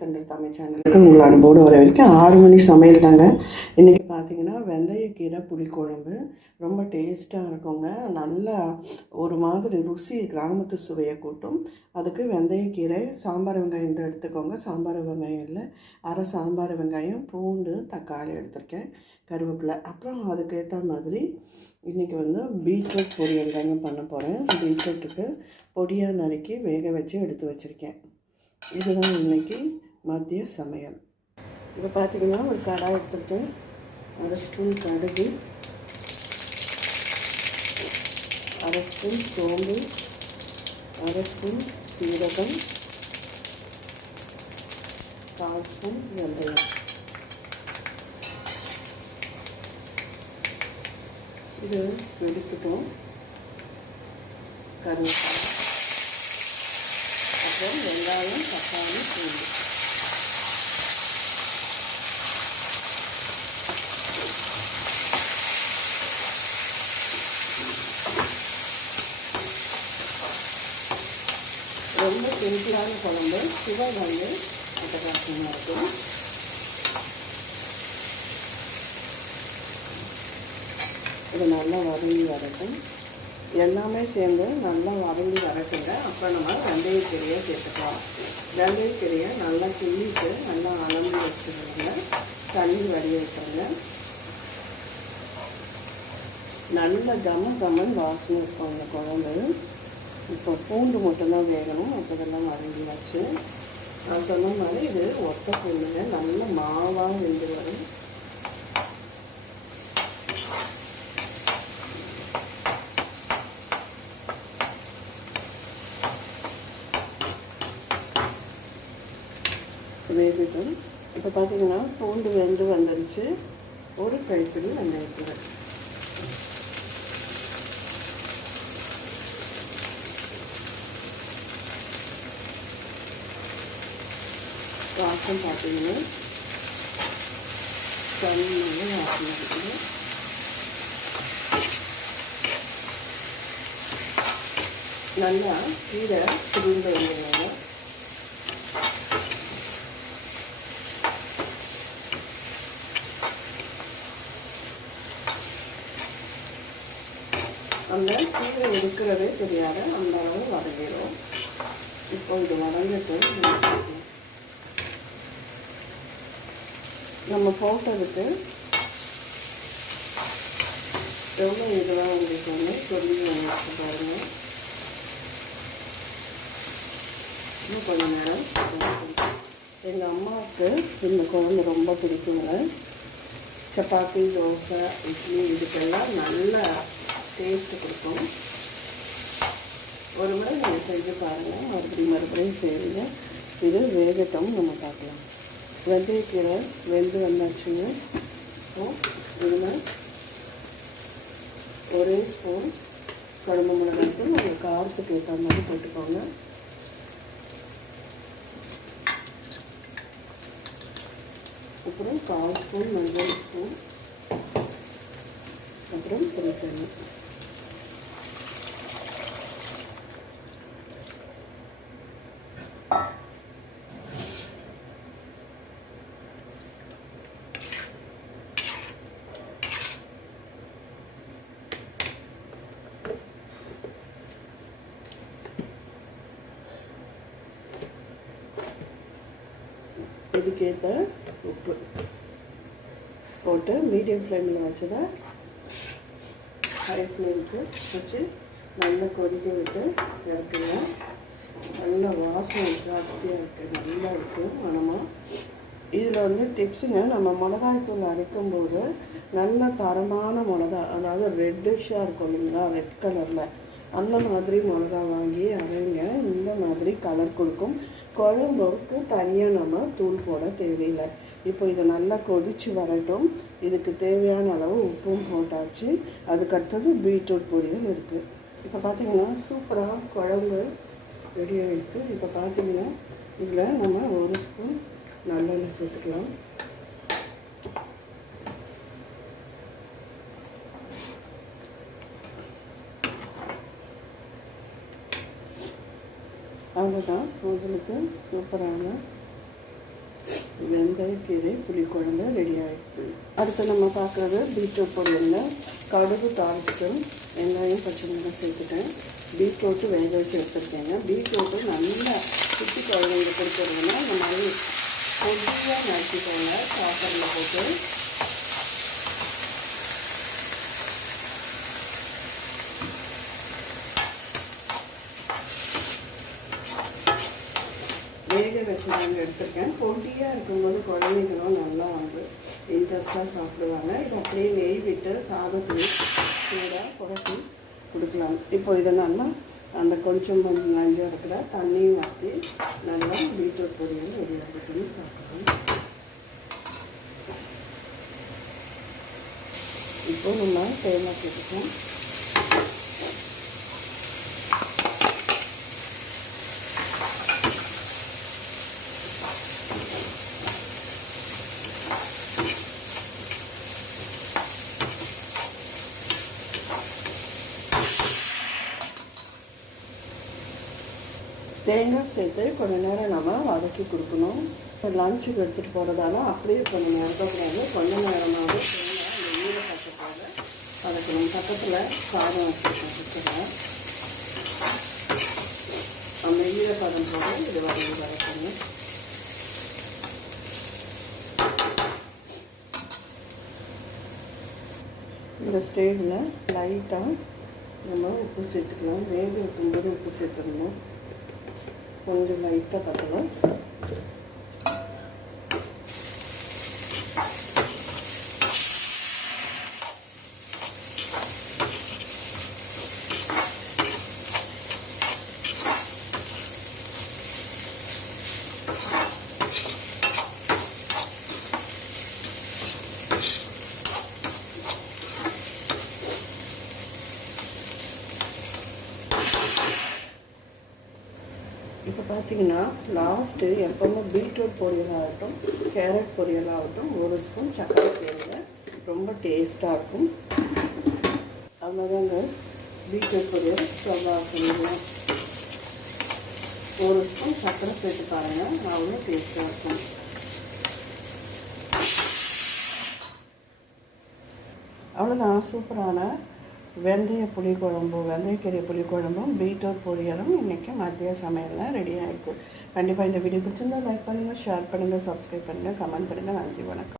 Thunder Tamil சேனலுக்கு உங்களை அன்போடு வரைக்கும் ஆறு மணி சமையல் தாங்க. இன்றைக்கி பார்த்தீங்கன்னா வெந்தயக்கீரை புளிக்குழம்பு ரொம்ப டேஸ்ட்டாக இருக்குங்க. நல்லா ஒரு மாதிரி ருசி கிராமத்து சுவையை கூட்டும். அதுக்கு வெந்தயக்கீரை சாம்பார் வெங்காயம் தான் எடுத்துக்கோங்க. சாம்பார் வெங்காயம் இல்லை. அரை சாம்பார் வெங்காயம் பூண்டு தக்காளி எடுத்திருக்கேன். கருவேப்பிலை. அப்புறம் அதுக்கேற்ற மாதிரி இன்றைக்கி வந்து பீட்ரூட் பொரியல் தாங்க பண்ண போகிறேன் பீட்ரூட்டுக்கு பொடியாக நறுக்கி வேக வச்சு எடுத்து வச்சுருக்கேன். இதுதான் இன்னைக்கு மதிய சமையல். இப்போ பார்த்தீங்கன்னா ஒரு கடாய் எடுத்துருக்கேன். அரை ஸ்பூன் கடுகு அரை ஸ்பூன் சோம்பு அரை ஸ்பூன் சீரகம் கால் ஸ்பூன் வெந்தயம். இது வெடிக்கட்டும். கருவேப்பிலை. அப்புறம் வெங்காயம் தக்காளி பூண்டு. ரொம்ப சிம்பிளான குழம்பு. சுவை வந்து அட்டகாசமாக இருக்கும். இது நல்லா வதங்கி வரட்டும். எல்லாமே சேர்ந்து நல்லா வதங்கி வரட்டுங்க. அப்போ நம்ம வெந்தயக்கீரையை சேர்த்துக்கலாம். வெந்தயக்கீரையை நல்லா கிள்ளிட்டு நல்லா அலம்பி வச்சுருங்க தண்ணி வடி வைக்கிறோங்க நல்ல கம கமன் வாசனை இருக்கும் அந்த குழம்பு. இப்போ பூண்டு மட்டும்தான் வேகணும். அப்போதெல்லாம் வதங்கியாச்சு. நான் சொன்ன மாதிரி இது ஒத்த பூண்டுங்க. நல்ல மாவாக வெந்து வரும். வேகட்டும் இப்போ பார்த்தீங்கன்னா பூண்டு வெந்து வந்துருச்சு. ஒரு கைப்பிடி வெங்காயத்தில் வாசம் பார்த்தீங்கன்னா தண்ணியாக வாசம் இருக்குது. நல்லா கீரை சுருண்டு வந்துடுவாங்க அந்த கீரை இருக்கிறதே தெரியாத அந்த அளவு வதங்கிடும் இப்போ இது வதங்கிட்டு நம்ம போட்டதுக்கு எவ்வளோ இதுவாக உங்களுக்கு வந்து சொல்லி வச்சு பாருங்க. இன்னும் கொஞ்ச நேரம் எங்கள் அம்மாவுக்கு இந்த குழம்பு ரொம்ப பிடிக்குங்க. சப்பாத்தி தோசை இட்லி இதுக்கெல்லாம் நல்லா டேஸ்ட்டு கொடுக்கும் ஒரு முறை நீங்கள் செஞ்சு பாருங்கள் மறுபடியும் மறுபடியும் செய்வீங்க இது வேகட்டும் நம்ம பார்க்கலாம். வெந்தயக்கீரை வெந்து வந்தாச்சுங்க. இதில் ஒரே ஸ்பூன் குழம்பு மிளகாய்க்கு உங்கள் காரத்துக்கு ஏற்ற மாதிரி போட்டுக்கோங்க. அப்புறம் கால் ஸ்பூன் மஞ்சள் ஸ்பூன் அப்புறம் புளித்தண்ணி இதுக்கேற்ற உப்பு போட்டு மீடியம் ஃப்ளேமில் வச்சதை ஹை ஃப்ளேமுக்கு வச்சு நல்லா கொதிக்க விட்டு இறக்குங்க. நல்ல வாசம் ஜாஸ்தியாக இருக்குது நல்லா இருக்கும் மனமாக இதில் வந்து டிப்ஸுங்க நம்ம மிளகாய்த்தூள் அரைக்கும்போது நல்ல தரமான மிளகா அதாவது ரெட்டிஷாக இருக்கும் இல்லைங்களா ரெட் கலரில் அந்த மாதிரி மிளகா வாங்கி அரைங்க. இந்த மாதிரி கலர் கொடுக்கும். குழம்புக்கு தனியாக நம்ம தூள் போட தேவையில்லை. இப்போ இது நல்லா கொதித்து வரட்டும். இதுக்கு தேவையான அளவு உப்பும் போட்டாச்சு. அதுக்கடுத்தது பீட்ரூட் பொரியல் இருக்குது இப்போ பார்த்தீங்கன்னா சூப்பராக குழம்பு ரெடியாக இருக்குது இப்போ பார்த்தீங்கன்னா இதில் நம்ம ஒரு ஸ்பூன் நல்லெண்ணெய் சேர்த்துக்கலாம். அவ்வளோதான் உங்களுக்கு சூப்பரான வெந்தயக்கீரை புளிக்குழம்பு ரெடி ஆகிடுது அடுத்து நம்ம பார்க்குறது பீட்ரூட் பொரியலில். கடுகு தாளிச்சிட்டு வெங்காயம் பச்சை மிளகாய் சேர்த்துட்டேன். பீட்ரூட்டு வேக வச்சு எடுத்துருக்கேங்க. பீட்ரூட்டு நல்லா குட்டி குழந்தைங்க கொடுத்துருந்தோம்னா இந்த மாதிரி பொடியாக நறுக்கிக்கோங்க. சாப்பாடில் போட்டு வேக வச்சு நாங்கள் எடுத்திருக்கேன். பொடியாக இருக்கும்போது குழந்தைங்களும் நல்லா வந்து இன்ட்ரெஸ்டாக சாப்பிடுவாங்க. இது அப்படியே நெய் விட்டு சாதத்தை சூடாக குழப்பி கொடுக்கலாம். இப்போ இதை நல்லா அந்த கொஞ்சம் கொஞ்சம் நஞ்சு இருக்கிற தண்ணியும் ஊற்றி நல்லா பீட்ரூட் பொரியல் ரெடி இடத்துக்கு சாப்பிடுவோம் இப்போ நம்ம தேங்காய் போட்டுக்கலாம் தேங்காய் சேர்த்து கொஞ்ச நேரம் நம்ம வதக்கி கொடுக்கணும். இப்போ லஞ்சுக்கு எடுத்துகிட்டு போகிறதால அப்படியே கொஞ்சம் நேரத்தக்கூடாது கொஞ்சம் நேரமாவது தேங்காய் அந்த ஈர பக்கத்தோட வதக்கணும். பக்கத்தில் சாதம் வச்சுருக்கேன். குக்கரில் அந்த ஈரப்பதம் போட இது வதங்கி வதக்கணும். இந்த ஸ்டேஜில் லைட்டாக நம்ம உப்பு சேர்த்துக்கலாம். வேக வைக்கும்போது உப்பு சேர்த்துக்கணும் この間言ったかったの இப்போ பார்த்தீங்கன்னா லாஸ்ட்டு எப்போவுமே பீட்ரூட் பொரியலாகட்டும் கேரட் பொரியலாகட்டும் ஒரு ஸ்பூன் சக்கரை சேருங்க. ரொம்ப டேஸ்ட்டாக இருக்கும். அவ்வளோதாங்க பீட்ரூட் பொரியல். ஸ்டவ் ஆஃப் பண்ணிடலாம். ஒரு ஸ்பூன் சக்கரை சேர்த்து பாருங்கள் அவ்வளோ டேஸ்ட்டாக இருக்கும். அவ்வளோதான். சூப்பரான வெந்தய புளிக்குழம்பு வெந்தயக்கீரை புளிக்குழம்பும் பீட்ரூட் பொரியலும் இன்றைக்கி மதிய சமையலில் ரெடி ஆகிருக்கும் கண்டிப்பாக இந்த வீடியோ பிடிச்சிருந்தால் லைக் பண்ணுங்கள் ஷேர் பண்ணுங்கள் சப்ஸ்கிரைப் பண்ணுங்கள் கமெண்ட் பண்ணுங்கள் நன்றி வணக்கம்.